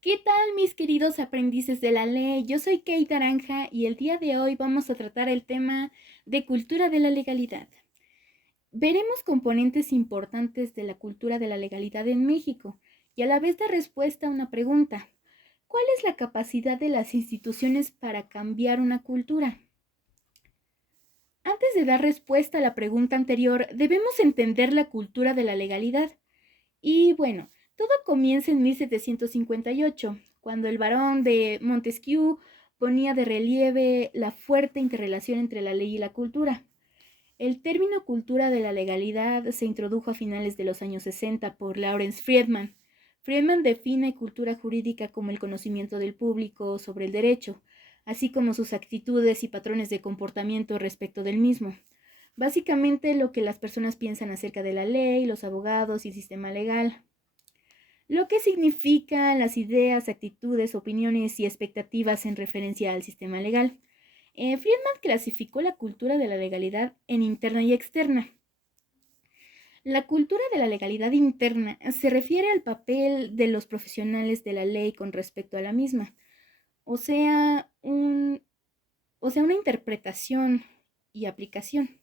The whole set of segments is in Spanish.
¿Qué tal, mis queridos aprendices de la ley? Yo soy Kate Aranja y el día de hoy vamos a tratar el tema de cultura de la legalidad. Veremos componentes importantes de la cultura de la legalidad en México y a la vez dar respuesta a una pregunta. ¿Cuál es la capacidad de las instituciones para cambiar una cultura? Antes de dar respuesta a la pregunta anterior, debemos entender la cultura de la legalidad. Y bueno, todo comienza en 1758, cuando el barón de Montesquieu ponía de relieve la fuerte interrelación entre la ley y la cultura. El término cultura de la legalidad se introdujo a finales de los años 60 por Lawrence Friedman. Friedman define cultura jurídica como el conocimiento del público sobre el derecho, así como sus actitudes y patrones de comportamiento respecto del mismo. Básicamente lo que las personas piensan acerca de la ley, los abogados y el sistema legal. Lo que significa las ideas, actitudes, opiniones y expectativas en referencia al sistema legal. Friedman clasificó la cultura de la legalidad en interna y externa. La cultura de la legalidad interna se refiere al papel de los profesionales de la ley con respecto a la misma, o sea, una interpretación y aplicación.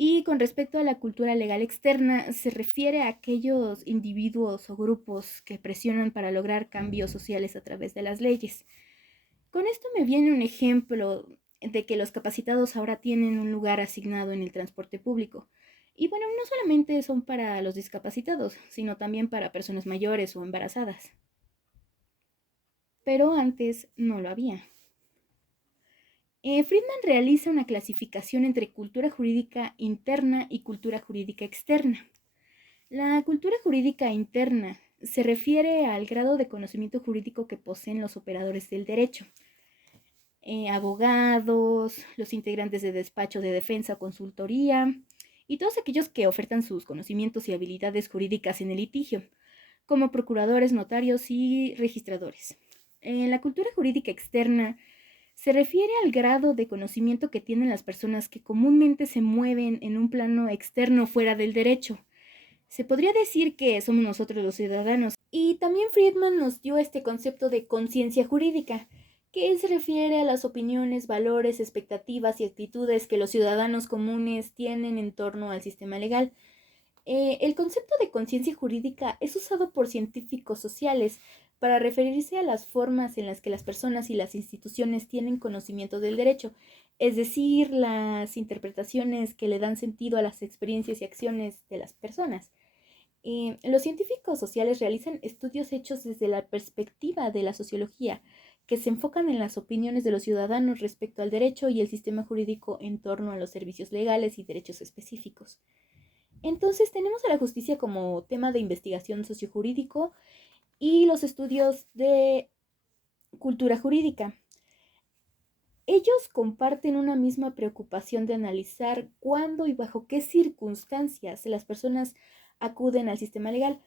Y con respecto a la cultura legal externa, se refiere a aquellos individuos o grupos que presionan para lograr cambios sociales a través de las leyes. Con esto me viene un ejemplo de que los capacitados ahora tienen un lugar asignado en el transporte público. Y bueno, no solamente son para los discapacitados, sino también para personas mayores o embarazadas. Pero antes no lo había. Friedman realiza una clasificación entre cultura jurídica interna y cultura jurídica externa. La cultura jurídica interna se refiere al grado de conocimiento jurídico que poseen los operadores del derecho, abogados, los integrantes de despacho de defensa o consultoría, y todos aquellos que ofertan sus conocimientos y habilidades jurídicas en el litigio, como procuradores, notarios y registradores. La cultura jurídica externa se refiere al grado de conocimiento que tienen las personas que comúnmente se mueven en un plano externo fuera del derecho. Se podría decir que somos nosotros los ciudadanos. Y también Friedman nos dio este concepto de conciencia jurídica, que se refiere a las opiniones, valores, expectativas y actitudes que los ciudadanos comunes tienen en torno al sistema legal. El concepto de conciencia jurídica es usado por científicos sociales para referirse a las formas en las que las personas y las instituciones tienen conocimiento del derecho, es decir, las interpretaciones que le dan sentido a las experiencias y acciones de las personas. Los científicos sociales realizan estudios hechos desde la perspectiva de la sociología, que se enfocan en las opiniones de los ciudadanos respecto al derecho y el sistema jurídico en torno a los servicios legales y derechos específicos. Entonces tenemos a la justicia como tema de investigación sociojurídico y los estudios de cultura jurídica. Ellos comparten una misma preocupación de analizar cuándo y bajo qué circunstancias las personas acuden al sistema legal,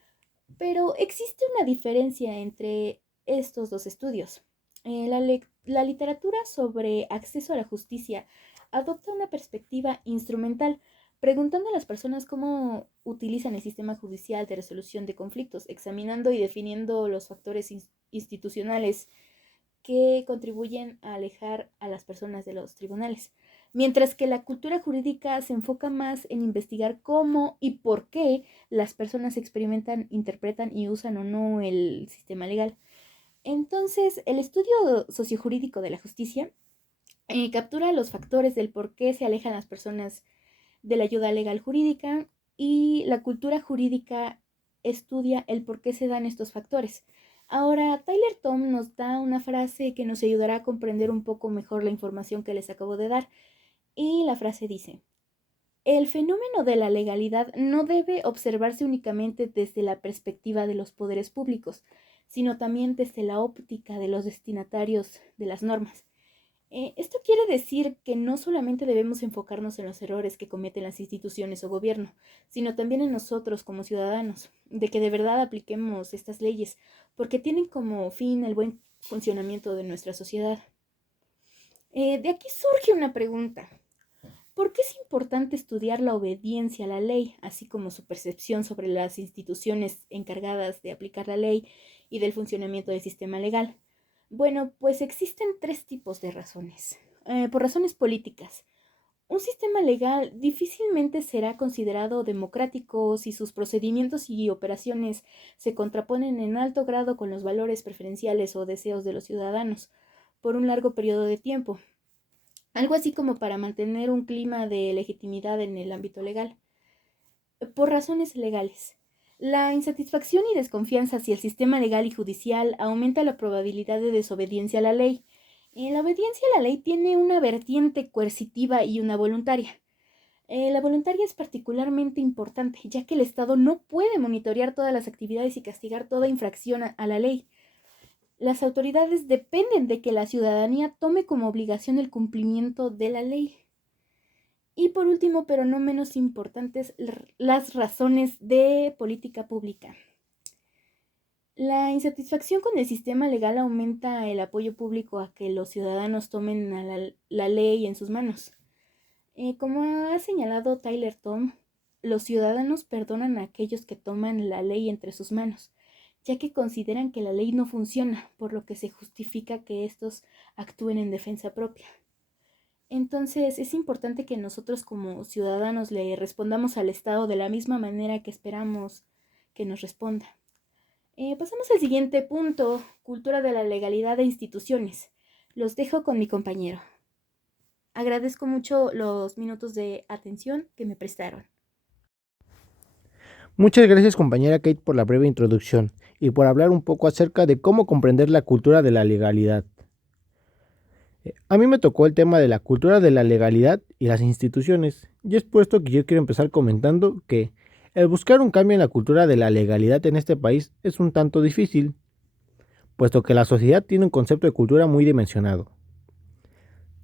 pero existe una diferencia entre estos dos estudios. La literatura sobre acceso a la justicia adopta una perspectiva instrumental, preguntando a las personas cómo utilizan el sistema judicial de resolución de conflictos, examinando y definiendo los factores institucionales que contribuyen a alejar a las personas de los tribunales. Mientras que la cultura jurídica se enfoca más en investigar cómo y por qué las personas experimentan, interpretan y usan o no el sistema legal. Entonces, el estudio sociojurídico de la justicia captura los factores del por qué se alejan las personas de la ayuda legal jurídica y la cultura jurídica estudia el por qué se dan estos factores. Ahora, Tyler Tom nos da una frase que nos ayudará a comprender un poco mejor la información que les acabo de dar. Y la frase dice, el fenómeno de la legalidad no debe observarse únicamente desde la perspectiva de los poderes públicos, sino también desde la óptica de los destinatarios de las normas. Esto quiere decir que no solamente debemos enfocarnos en los errores que cometen las instituciones o gobierno, sino también en nosotros como ciudadanos, de que de verdad apliquemos estas leyes, porque tienen como fin el buen funcionamiento de nuestra sociedad. De aquí surge una pregunta. ¿Por qué es importante estudiar la obediencia a la ley, así como su percepción sobre las instituciones encargadas de aplicar la ley y del funcionamiento del sistema legal. Bueno, pues existen tres tipos de razones. Por razones políticas. Un sistema legal difícilmente será considerado democrático si sus procedimientos y operaciones se contraponen en alto grado con los valores preferenciales o deseos de los ciudadanos por un largo periodo de tiempo. Algo así como para mantener un clima de legitimidad en el ámbito legal. Por razones legales. La insatisfacción y desconfianza hacia el sistema legal y judicial aumenta la probabilidad de desobediencia a la ley. La obediencia a la ley tiene una vertiente coercitiva y una voluntaria. La voluntaria es particularmente importante, ya que el Estado no puede monitorear todas las actividades y castigar toda infracción a la ley. Las autoridades dependen de que la ciudadanía tome como obligación el cumplimiento de la ley. Y por último, pero no menos importantes, las razones de política pública. La insatisfacción con el sistema legal aumenta el apoyo público a que los ciudadanos tomen a la ley en sus manos. Como ha señalado Tyler Tom, los ciudadanos perdonan a aquellos que toman la ley entre sus manos, ya que consideran que la ley no funciona, por lo que se justifica que estos actúen en defensa propia. Entonces, es importante que nosotros como ciudadanos le respondamos al Estado de la misma manera que esperamos que nos responda. Pasamos al siguiente punto, cultura de la legalidad de instituciones. Los dejo con mi compañero. Agradezco mucho los minutos de atención que me prestaron. Muchas gracias, compañera Kate, por la breve introducción y por hablar un poco acerca de cómo comprender la cultura de la legalidad. A mí me tocó el tema de la cultura de la legalidad y las instituciones, y es puesto que yo quiero empezar comentando que el buscar un cambio en la cultura de la legalidad en este país es un tanto difícil, puesto que la sociedad tiene un concepto de cultura muy dimensionado.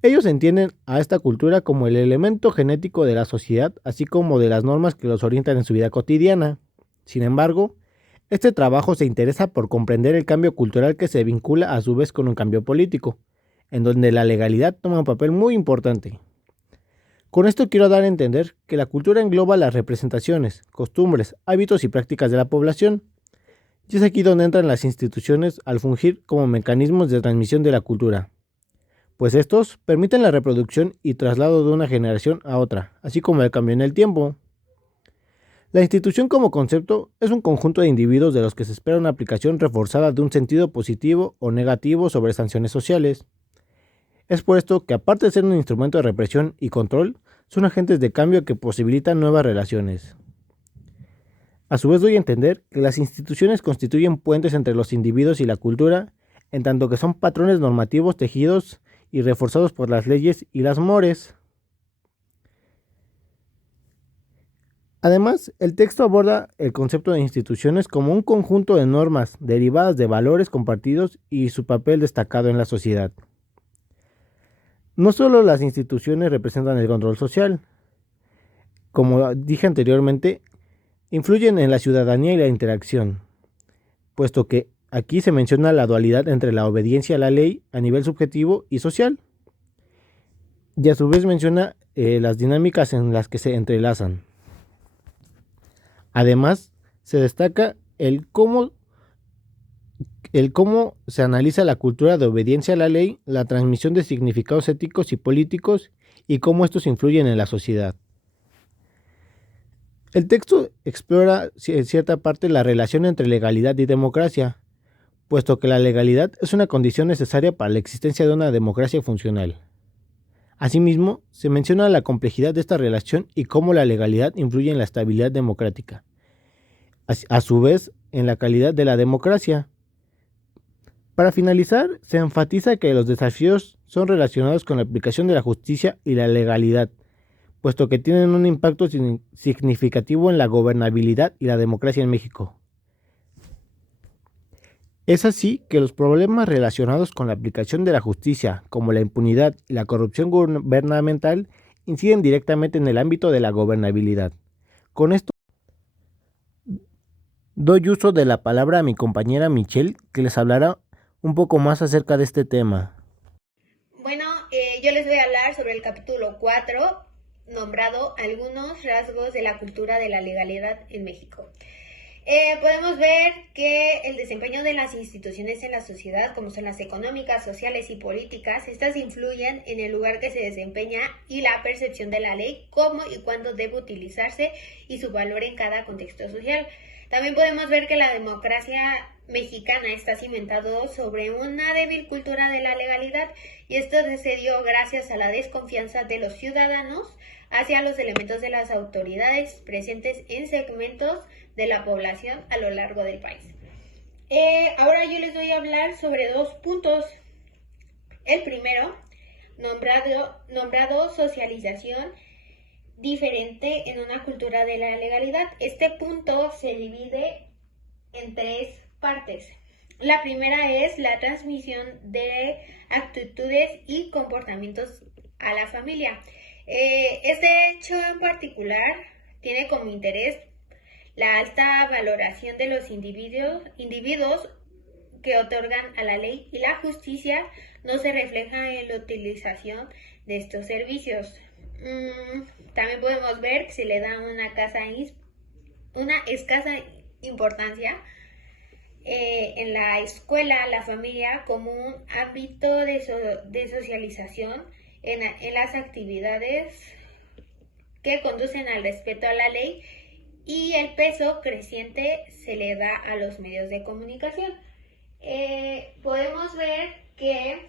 Ellos entienden a esta cultura como el elemento genético de la sociedad, así como de las normas que los orientan en su vida cotidiana. Sin embargo, este trabajo se interesa por comprender el cambio cultural que se vincula a su vez con un cambio político, en donde la legalidad toma un papel muy importante. Con esto quiero dar a entender que la cultura engloba las representaciones, costumbres, hábitos y prácticas de la población, y es aquí donde entran las instituciones al fungir como mecanismos de transmisión de la cultura, pues estos permiten la reproducción y traslado de una generación a otra, así como el cambio en el tiempo. La institución como concepto es un conjunto de individuos de los que se espera una aplicación reforzada de un sentido positivo o negativo sobre sanciones sociales. Es por esto que, aparte de ser un instrumento de represión y control, son agentes de cambio que posibilitan nuevas relaciones. A su vez doy a entender que las instituciones constituyen puentes entre los individuos y la cultura, en tanto que son patrones normativos tejidos y reforzados por las leyes y las mores. Además, el texto aborda el concepto de instituciones como un conjunto de normas derivadas de valores compartidos y su papel destacado en la sociedad. No solo las instituciones representan el control social, como dije anteriormente, influyen en la ciudadanía y la interacción, puesto que aquí se menciona la dualidad entre la obediencia a la ley a nivel subjetivo y social, y a su vez menciona las dinámicas en las que se entrelazan. Además, se destaca el cómo se analiza la cultura de obediencia a la ley, la transmisión de significados éticos y políticos y cómo estos influyen en la sociedad. El texto explora en cierta parte la relación entre legalidad y democracia, puesto que la legalidad es una condición necesaria para la existencia de una democracia funcional. Asimismo, se menciona la complejidad de esta relación y cómo la legalidad influye en la estabilidad democrática, a su vez en la calidad de la democracia. Para finalizar, se enfatiza que los desafíos son relacionados con la aplicación de la justicia y la legalidad, puesto que tienen un impacto significativo en la gobernabilidad y la democracia en México. Es así que los problemas relacionados con la aplicación de la justicia, como la impunidad y la corrupción gubernamental, inciden directamente en el ámbito de la gobernabilidad. Con esto doy uso de la palabra a mi compañera Michelle, que les hablará un poco más acerca de este tema. Bueno, yo les voy a hablar sobre el capítulo 4, nombrado Algunos rasgos de la cultura de la legalidad en México. Podemos ver que el desempeño de las instituciones en la sociedad, como son las económicas, sociales y políticas, estas influyen en el lugar que se desempeña y la percepción de la ley, cómo y cuándo debe utilizarse y su valor en cada contexto social. También podemos ver que la democracia mexicana está cimentado sobre una débil cultura de la legalidad, y esto se dio gracias a la desconfianza de los ciudadanos hacia los elementos de las autoridades presentes en segmentos de la población a lo largo del país. Ahora yo les voy a hablar sobre 2 puntos. El primero, nombrado socialización diferente en una cultura de la legalidad. Este punto se divide en 3 partes. La primera es la transmisión de actitudes y comportamientos a la familia. Este hecho en particular tiene como interés la alta valoración de los individuos que otorgan a la ley, y la justicia no se refleja en la utilización de estos servicios. También podemos ver que se le da una escasa importancia en la escuela, la familia, como un ámbito de socialización en las actividades que conducen al respeto a la ley, y el peso creciente se le da a los medios de comunicación. Podemos ver que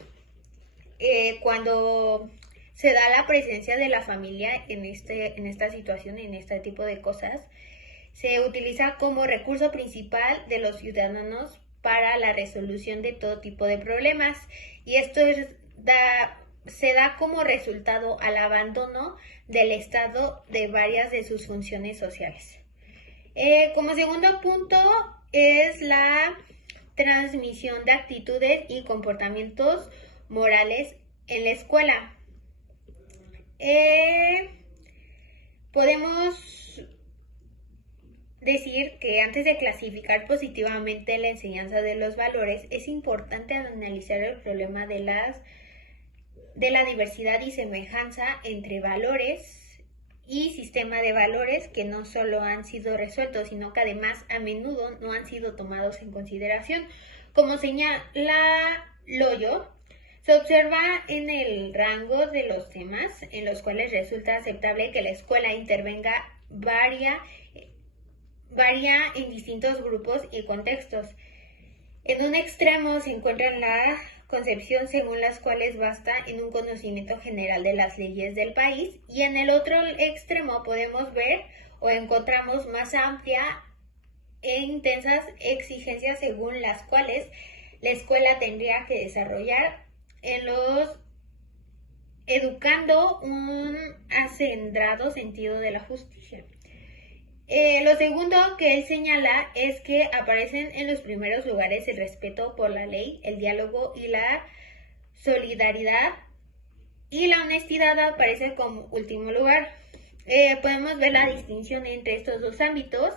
cuando se da la presencia de la familia en esta situación, en este tipo de cosas, se utiliza como recurso principal de los ciudadanos para la resolución de todo tipo de problemas, y esto se da como resultado al abandono del Estado de varias de sus funciones sociales. Como segundo punto es la transmisión de actitudes y comportamientos morales en la escuela. Podemos decir que antes de clasificar positivamente la enseñanza de los valores, es importante analizar el problema de la diversidad y semejanza entre valores y sistema de valores, que no solo han sido resueltos, sino que además a menudo no han sido tomados en consideración. Como señala Loyo, se observa en el rango de los temas en los cuales resulta aceptable que la escuela intervenga varía en distintos grupos y contextos. En un extremo se encuentra la concepción según las cuales basta en un conocimiento general de las leyes del país, y en el otro extremo podemos ver o encontramos más amplia e intensas exigencias según las cuales la escuela tendría que desarrollar en los educando un acendrado sentido de la justicia. Lo segundo que él señala es que aparecen en los primeros lugares el respeto por la ley, el diálogo y la solidaridad, y la honestidad aparece como último lugar. Podemos ver la distinción entre estos dos ámbitos,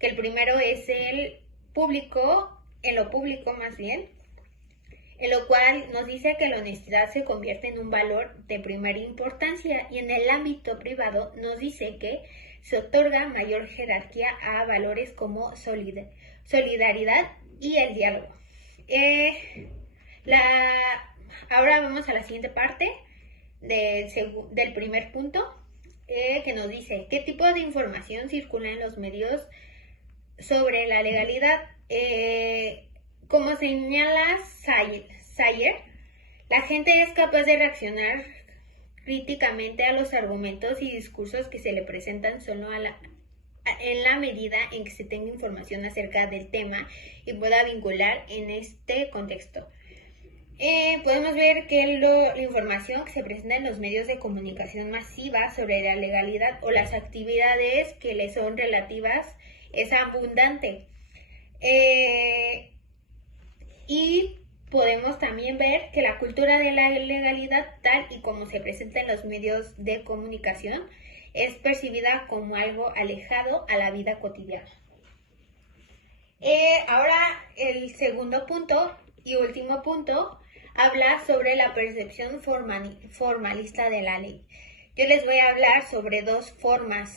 que el primero es en lo público más bien, en lo cual nos dice que la honestidad se convierte en un valor de primera importancia, y en el ámbito privado nos dice que se otorga mayor jerarquía a valores como solidaridad y el diálogo. Ahora vamos a la siguiente parte del primer punto, que nos dice qué tipo de información circula en los medios sobre la legalidad. Como señala Sayer, la gente es capaz de reaccionar críticamente a los argumentos y discursos que se le presentan solo en la medida en que se tenga información acerca del tema y pueda vincular en este contexto. Podemos ver que la información que se presenta en los medios de comunicación masiva sobre la legalidad o las actividades que le son relativas es abundante. Y podemos también ver que la cultura de la legalidad, tal y como se presenta en los medios de comunicación, es percibida como algo alejado a la vida cotidiana. Ahora el segundo punto y último punto habla sobre la percepción formalista de la ley. Yo les voy a hablar sobre 2 formas.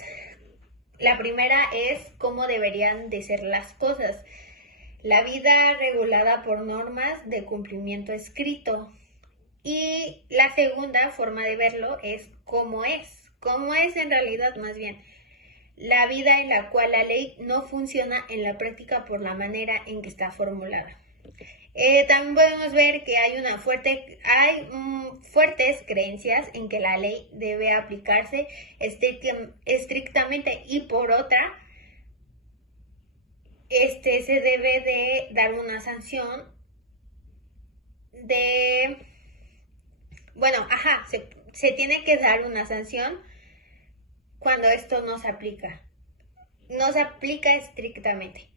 La primera es cómo deberían de ser las cosas. La vida regulada por normas de cumplimiento escrito. Y la segunda forma de verlo es cómo es en realidad más bien. La vida en la cual la ley no funciona en la práctica por la manera en que está formulada. También podemos ver que hay fuertes creencias en que la ley debe aplicarse estrictamente, y por otra, se debe de dar una sanción se tiene que dar una sanción cuando esto no se aplica estrictamente.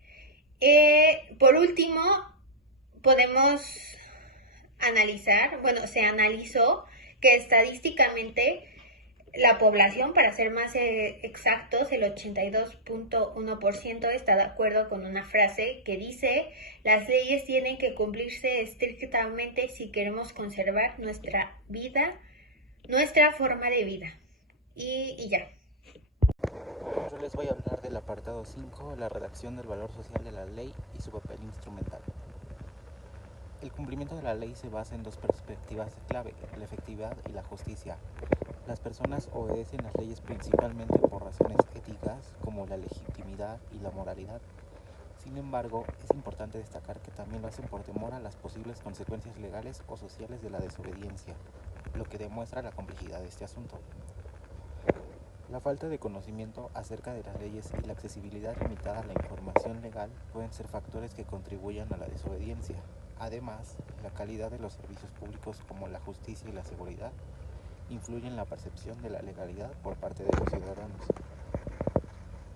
Por último, podemos se analizó que estadísticamente la población, para ser más exactos, el 82.1% está de acuerdo con una frase que dice: las leyes tienen que cumplirse estrictamente si queremos conservar nuestra vida, nuestra forma de vida. Y ya. Yo les voy a hablar del apartado 5, la redacción del valor social de la ley y su papel instrumental. El cumplimiento de la ley se basa en dos perspectivas clave: la efectividad y la justicia. Las personas obedecen las leyes principalmente por razones éticas, como la legitimidad y la moralidad. Sin embargo, es importante destacar que también lo hacen por temor a las posibles consecuencias legales o sociales de la desobediencia, lo que demuestra la complejidad de este asunto. La falta de conocimiento acerca de las leyes y la accesibilidad limitada a la información legal pueden ser factores que contribuyan a la desobediencia. Además, la calidad de los servicios públicos, como la justicia y la seguridad, influyen en la percepción de la legalidad por parte de los ciudadanos.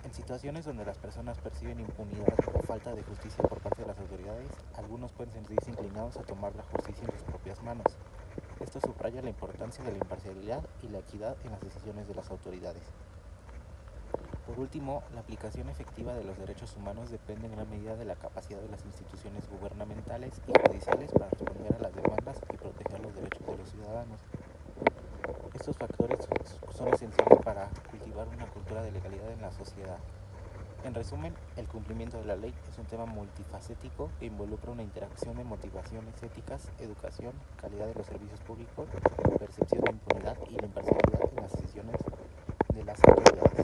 En situaciones donde las personas perciben impunidad o falta de justicia por parte de las autoridades, algunos pueden sentirse inclinados a tomar la justicia en sus propias manos. Esto subraya la importancia de la imparcialidad y la equidad en las decisiones de las autoridades. Por último, la aplicación efectiva de los derechos humanos depende en gran medida de la capacidad de las instituciones gubernamentales y judiciales para responder a las demandas y proteger los derechos de los ciudadanos. Estos factores son esenciales para cultivar una cultura de legalidad en la sociedad. En resumen, el cumplimiento de la ley es un tema multifacético que involucra una interacción de motivaciones éticas, educación, calidad de los servicios públicos, percepción de impunidad y la imparcialidad en las decisiones de las autoridades.